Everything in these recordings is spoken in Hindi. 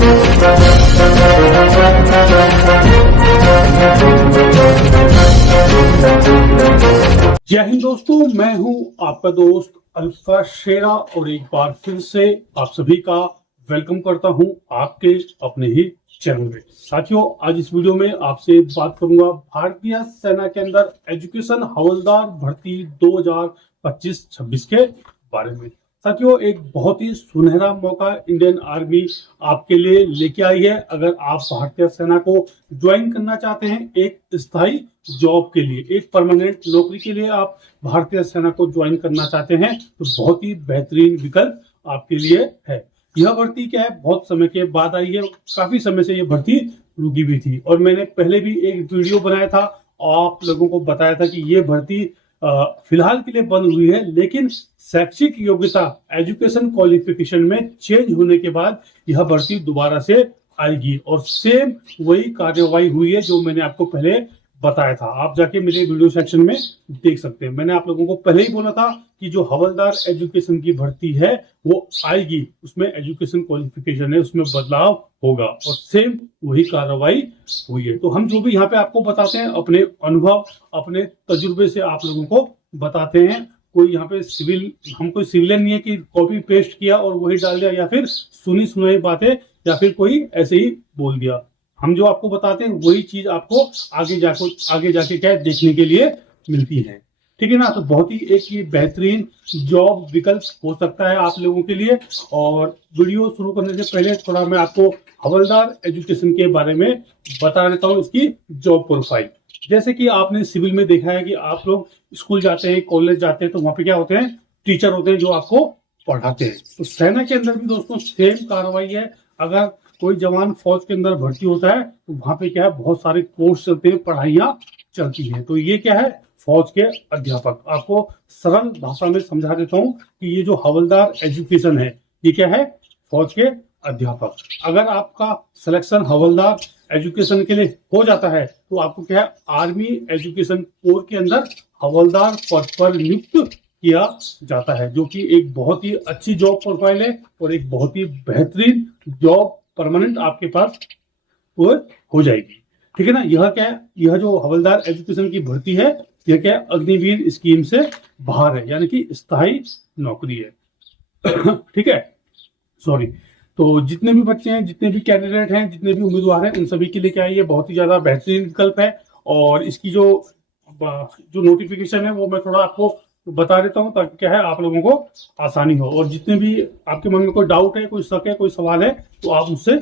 जय हिंद दोस्तों, मैं हूं आपका दोस्त अल्फा शेरा और एक बार फिर से आप सभी का वेलकम करता हूं आपके अपने ही चैनल में। साथियों, आज इस वीडियो में आपसे बात करूंगा भारतीय सेना के अंदर एजुकेशन हवलदार भर्ती 2025-26 के बारे में। साथियों, एक बहुत ही सुनहरा मौका इंडियन आर्मी आपके लिए लेके आई है। अगर आप भारतीय सेना को ज्वाइन करना चाहते हैं एक स्थायी जॉब के लिए, एक परमानेंट नौकरी के लिए आप भारतीय सेना को ज्वाइन करना चाहते हैं तो बहुत ही बेहतरीन विकल्प आपके लिए है। यह भर्ती क्या है, बहुत समय के बाद आई है। काफी समय से यह भर्ती रुकी हुई थी और मैंने पहले भी एक वीडियो बनाया था, आप लोगों को बताया था कि यह भर्ती फिलहाल के लिए बंद हुई है, लेकिन शैक्षिक योग्यता एजुकेशन क्वालिफिकेशन में चेंज होने के बाद यह भर्ती दोबारा से आएगी और सेम वही कार्यवाही हुई है जो मैंने आपको पहले बताया था। आप जाके मेरे वीडियो सेक्शन में देख सकते हैं। मैंने आप लोगों को पहले ही बोला था कि जो हवलदार एजुकेशन की भर्ती है वो आएगी, उसमें एजुकेशन क्वालिफिकेशन है, उसमें बदलाव होगा और सेम वही कार्रवाई हुई है। तो हम जो भी यहाँ पे आपको बताते हैं अपने अनुभव, अपने तजुर्बे से आप लोगों को बताते हैं। कोई यहाँ पे हम कोई सिविलियन नहीं है कि कॉपी पेस्ट किया और वही डाल दिया या फिर सुनी सुनाई बातें या फिर कोई ऐसे ही बोल दिया। हम जो आपको बताते हैं वही चीज आपको आगे जाके क्या देखने के लिए मिलती है, ठीक है ना। तो बहुत ही एक ये बेहतरीन जॉब विकल्प हो सकता है आप लोगों के लिए। और वीडियो शुरू करने से पहले थोड़ा मैं आपको हवलदार एजुकेशन के बारे में बता देता हूँ, इसकी जॉब प्रोफाइल। जैसे कि आपने सिविल में देखा है कि आप लोग स्कूल जाते हैं, कॉलेज जाते हैं, तो वहां पे क्या होते हैं, टीचर होते हैं जो आपको पढ़ाते हैं। तो सेना के अंदर भी दोस्तों सेम कार्रवाई है। अगर कोई जवान फौज के अंदर भर्ती होता है तो वहां पे क्या है, बहुत सारे कोर्स चलते हैं, पढ़ाइयाँ चलती हैं। तो ये क्या है, फौज के अध्यापक। आपको सरल भाषा में समझा देता हूँ कि ये जो हवलदार एजुकेशन है ये क्या है, फौज के अध्यापक। अगर आपका सिलेक्शन हवलदार एजुकेशन के लिए हो जाता है तो आपको क्या है, आर्मी एजुकेशन कोर के अंदर हवलदार पद पर नियुक्त किया जाता है, जो कि एक बहुत ही अच्छी जॉब प्रोफाइल है और एक बहुत ही बेहतरीन जॉब परमानेंट आपके पास वो हो जाएगी, ठीक है ना। यह क्या है, यह जो हवलदार एजुकेशन की भर्ती है यह क्या है, अग्निवीर स्कीम से बाहर है, यानी कि स्थायी नौकरी है ठीक है, सॉरी। तो जितने भी बच्चे हैं, जितने भी कैंडिडेट हैं, जितने भी उम्मीदवार हैं, उन सभी के लिए क्या है, ये बहुत ही ज्यादा बेहतरीन विकल्प है। और इसकी जो नोटिफिकेशन है वो मैं थोड़ा आपको बता देता हूँ ताकि क्या है आप लोगों को आसानी हो। और जितने भी आपके मन में कोई डाउट है, कोई शक है, कोई सवाल है तो आप मुझसे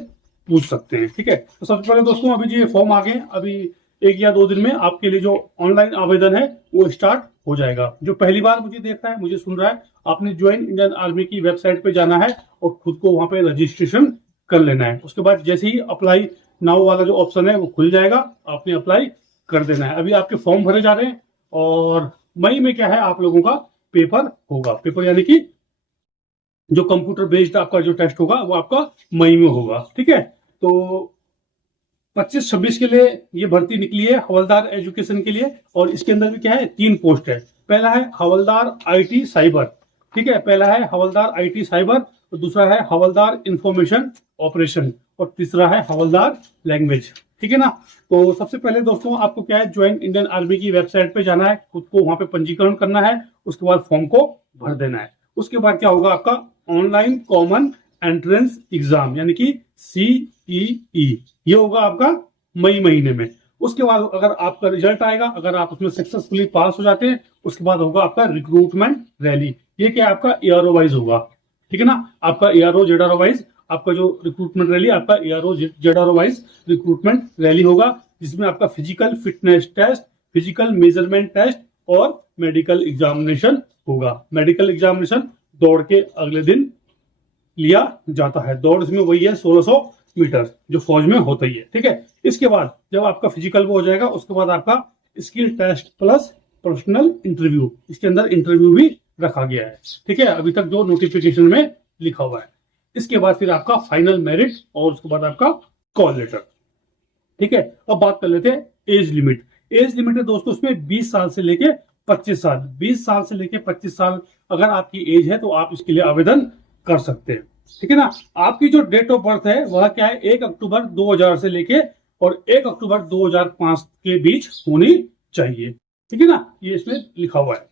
पूछ सकते हैं, ठीक है। तो सबसे पहले दोस्तों अभी जो ये फॉर्म आ गए, अभी 1 या 2 दिन में आपके लिए जो ऑनलाइन आवेदन है वो स्टार्ट हो जाएगा। जो पहली बार मुझे देख रहा है, मुझे सुन रहा है, आपने ज्वाइन इंडियन आर्मी की वेबसाइट पे जाना है और खुद को वहां पे रजिस्ट्रेशन कर लेना है। उसके बाद जैसे ही अप्लाई नाउ वाला जो ऑप्शन है वो खुल जाएगा, आपने अप्लाई कर देना है। अभी आपके फॉर्म भरे जा रहे हैं और मई में क्या है, आप लोगों का पेपर होगा। पेपर यानी कि जो कंप्यूटर बेस्ड आपका जो टेस्ट होगा वो आपका मई में होगा, ठीक है। तो 25-26 के लिए ये भर्ती निकली है हवलदार एजुकेशन के लिए। और इसके अंदर भी क्या है, 3 पोस्ट है। पहला है हवलदार आईटी साइबर, ठीक है, पहला है हवलदार आईटी साइबर, और दूसरा है हवलदार इंफॉर्मेशन ऑपरेशन, और तीसरा है हवलदार लैंग्वेज, ठीक है ना। तो सबसे पहले दोस्तों आपको क्या है, ज्वाइन इंडियन आर्मी की वेबसाइट पे जाना है, खुद को वहां पे पंजीकरण करना है, उसके बाद फॉर्म को भर देना है। उसके बाद क्या होगा, आपका ऑनलाइन कॉमन एंट्रेंस एग्जाम यानी कि CEE ये होगा आपका मई महीने में। उसके बाद अगर आपका रिजल्ट आएगा, अगर आप उसमें सक्सेसफुली पास हो जाते हैं, उसके बाद होगा आपका रिक्रूटमेंट रैली। ये क्या आपका ARO वाइज होगा, ठीक है ना। आपका ARO ZRO वाइज आपका जो रिक्रूटमेंट रैली, आपका ARO ZRO wise recruitment rally होगा, जिसमें आपका physical fitness test, physical measurement test और मेडिकल एग्जामिनेशन होगा। मेडिकल एग्जामिनेशन दौड़ के अगले दिन लिया जाता है। दौड़ इसमें वही है 1600 मीटर जो फौज में होता ही है, ठीक है। इसके बाद जब आपका फिजिकल वो हो जाएगा, उसके बाद आपका skill test plus personal interview, इसके अंदर इंटरव्यू भी रखा गया है, ठीक है, अभी तक जो नोटिफिकेशन में लिखा हुआ है। इसके बाद फिर आपका फाइनल मेरिट और उसके बाद आपका कॉल लेटर, ठीक है। अब बात कर लेते हैं एज लिमिट। एज लिमिट है दोस्तों उसमें 20 साल से लेके 25 साल, 20 साल से लेके 25 साल अगर आपकी एज है तो आप इसके लिए आवेदन कर सकते हैं। ठीक है ना। आपकी जो डेट ऑफ बर्थ है वह क्या है, 1 अक्टूबर 2000 से लेके और 1 अक्टूबर 2005 के बीच होनी चाहिए। ठीक है ना, ये इसमें लिखा हुआ है।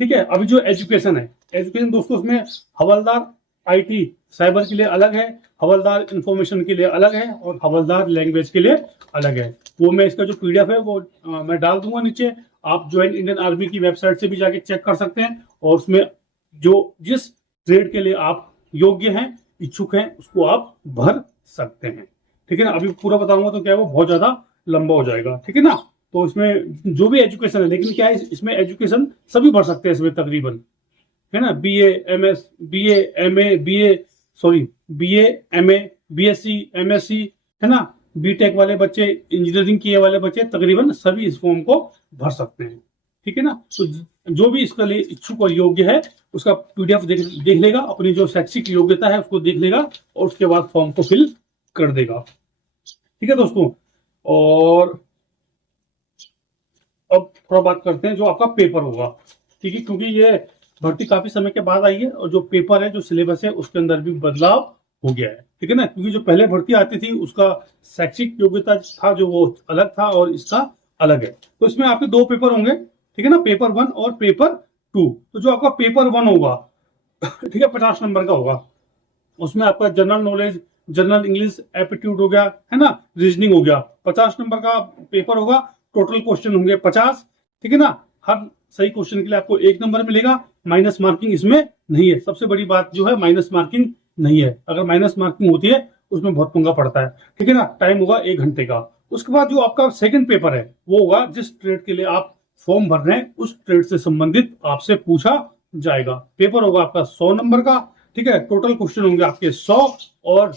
ठीक है, अभी जो एजुकेशन है, एजुकेशन दोस्तों उसमें हवलदार आईटी साइबर के लिए अलग है, हवलदार इंफॉर्मेशन के लिए अलग है और हवलदार लैंग्वेज के लिए अलग है। वो मैं इसका जो पीडीएफ है वो मैं डाल दूंगा नीचे, आप ज्वाइंट इंडियन आर्मी की वेबसाइट से भी जाके चेक कर सकते हैं और उसमें जो जिस ट्रेड के लिए आप योग्य हैं, इच्छुक हैं, उसको आप भर सकते हैं। ठीक है ना, अभी पूरा बताऊंगा तो क्या है वो बहुत ज्यादा लंबा हो जाएगा। ठीक है ना, तो इसमें जो भी एजुकेशन है, लेकिन क्या है इसमें एजुकेशन सभी भर सकते हैं इसमें तकरीबन, है ना। BA MS BA MA BA MA BSc MSc, है ना, बीटेक वाले बच्चे, इंजीनियरिंग किए वाले बच्चे, तकरीबन सभी इस फॉर्म को भर सकते हैं। ठीक है ना, तो जो भी इसके लिए इच्छुक और योग्य है उसका पीडीएफ देख लेगा, अपनी जो शैक्षिक योग्यता है उसको देख लेगा और उसके बाद फॉर्म को फिल कर देगा। ठीक है दोस्तों, और अब थोड़ा बात करते हैं जो आपका पेपर होगा। ठीक है, क्योंकि ये भर्ती काफी समय के बाद आई है और जो पेपर है, जो सिलेबस है, उसके अंदर भी बदलाव हो गया है। ठीक है ना, क्योंकि जो पहले भर्ती आती थी उसका शैक्षिक योग्यता था जो वो अलग था और इसका अलग है। तो इसमें आपके 2 पेपर होंगे। ठीक है ना, पेपर 1 और पेपर 2। तो जो आपका पेपर 1 होगा, ठीक है, 50 नंबर का होगा। उसमें आपका general knowledge, general English, aptitude हो गया, है ना, रीजनिंग हो गया। 50 नंबर का पेपर होगा, टोटल क्वेश्चन होंगे 50। ठीक है ना, हर सही क्वेश्चन के लिए आपको 1 नंबर मिलेगा। माइनस मार्किंग इसमें नहीं है। सबसे बड़ी बात जो है माइनस मार्किंग नहीं है। अगर माइनस मार्किंग होती है उसमें बहुत पंगा पड़ता है। ठीक है ना, टाइम होगा 1 घंटे का। उसके बाद जो आपका सेकंड पेपर है वो होगा, जिस ट्रेड के लिए आप फॉर्म भर रहे हैं उस ट्रेड से संबंधित आपसे पूछा जाएगा। पेपर होगा आपका 100 नंबर का। ठीक है, टोटल क्वेश्चन होंगे आपके 100 और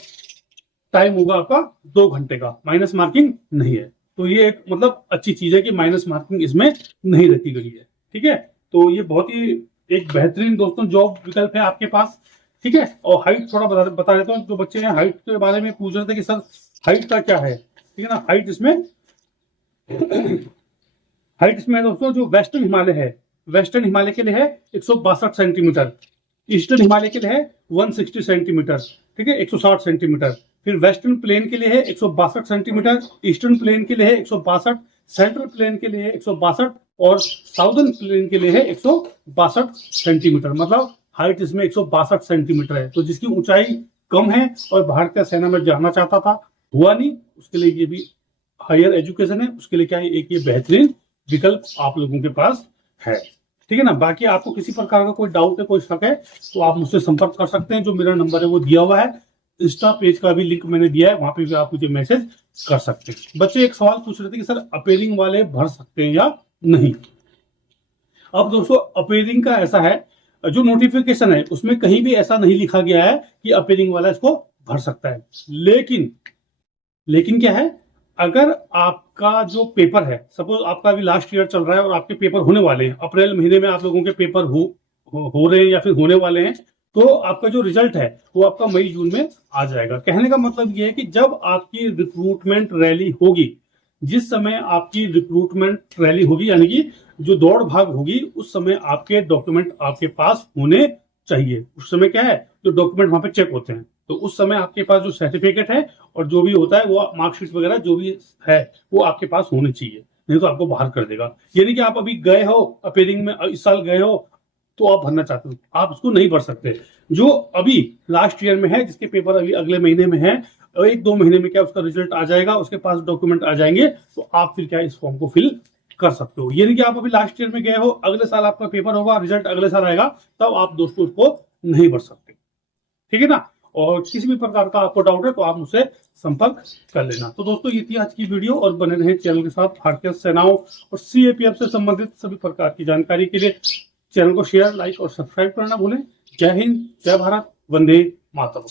टाइम होगा आपका 2 घंटे का। माइनस मार्किंग नहीं है। तो ये एक मतलब अच्छी चीज है कि माइनस मार्किंग इसमें नहीं रखी गई है। ठीक है, तो ये बहुत ही एक बेहतरीन दोस्तों जॉब विकल्प है आपके पास। ठीक है, और हाइट थोड़ा बता देता हूँ। जो बच्चे हैं हाइट के बारे में पूछ रहे थे कि सर हाइट का क्या है। ठीक है ना, हाइट इसमें दोस्तों जो वेस्टर्न हिमालय है, वेस्टर्न हिमालय के लिए है 162 सेंटीमीटर, ईस्टर्न हिमालय के लिए है 160 सेंटीमीटर। ठीक है, 160 सेंटीमीटर। फिर वेस्टर्न प्लेन के लिए है 162 सेंटीमीटर, ईस्टर्न प्लेन के लिए है 162, सेंट्रल प्लेन के लिए है 162 और साउदर्न प्लेन के लिए है 162 सेंटीमीटर। मतलब हाइट इसमें 162 सेंटीमीटर है। तो जिसकी ऊंचाई कम है और भारतीय सेना में जाना चाहता था, हुआ नहीं, उसके लिए ये भी हायर एजुकेशन है। उसके लिए क्या है, एक ये बेहतरीन विकल्प आप लोगों के पास है। ठीक है ना, बाकी आपको किसी प्रकार का कोई डाउट है, कोई शक है तो आप मुझसे संपर्क कर सकते हैं। जो मेरा नंबर है वो दिया हुआ है, इंस्टा पेज का भी लिंक मैंने दिया है, वहां पे भी आप मुझे मैसेज कर सकते हैं। बच्चे एक सवाल पूछ रहे थे कि सर अपेयरिंग वाले भर सकते हैं या नहीं। अब दोस्तों अपेयरिंग का ऐसा है, जो नोटिफिकेशन है उसमें कहीं भी ऐसा नहीं लिखा गया है कि अपेयरिंग वाला इसको भर सकता है। लेकिन क्या है, अगर आपका जो पेपर है, सपोज आपका अभी लास्ट ईयर चल रहा है और आपके पेपर होने वाले हैं, अप्रैल महीने में आप लोगों के पेपर हो रहे हैं या फिर होने वाले हैं, तो आपका जो रिजल्ट है वो आपका मई जून में आ जाएगा। कहने का मतलब ये है कि जब आपकी रिक्रूटमेंट रैली होगी, जिस समय आपकी रिक्रूटमेंट रैली होगी, यानी कि जो दौड़ भाग होगी, उस समय आपके डॉक्यूमेंट आपके पास होने चाहिए। उस समय क्या है, जो डॉक्यूमेंट वहां पे चेक होते हैं, तो उस समय आपके पास जो सर्टिफिकेट है और जो भी होता है वो मार्कशीट वगैरह जो भी है वो आपके पास होनी चाहिए, नहीं तो आपको बाहर कर देगा। यानी कि आप अभी गए हो अपेयरिंग में, इस साल गए हो तो आप भरना चाहते हो, आप उसको नहीं भर सकते। जो अभी लास्ट ईयर में है, जिसके पेपर अभी अगले महीने में है, 1-2 महीने में क्या उसका रिजल्ट आ जाएगा, उसके पास डॉक्यूमेंट आ जाएंगे, तो आप फिर क्या इस फॉर्म को फिल कर सकते हो। यानी कि आप अभी लास्ट ईयर में गए हो, अगले साल आपका पेपर होगा, रिजल्ट अगले साल आएगा, तब आप दोस्तों उसको नहीं भर सकते। ठीक है ना, और किसी भी प्रकार का आपको डाउट है तो आप मुझसे संपर्क कर लेना। तो दोस्तों ये थी आज की वीडियो, और बने रहे चैनल के साथ। भारतीय सेनाओं और सीएपीएफ से संबंधित सभी प्रकार की जानकारी के लिए चैनल को शेयर, लाइक और सब्सक्राइब करना भूलें। जय हिंद, जय भारत, वंदे मातरम।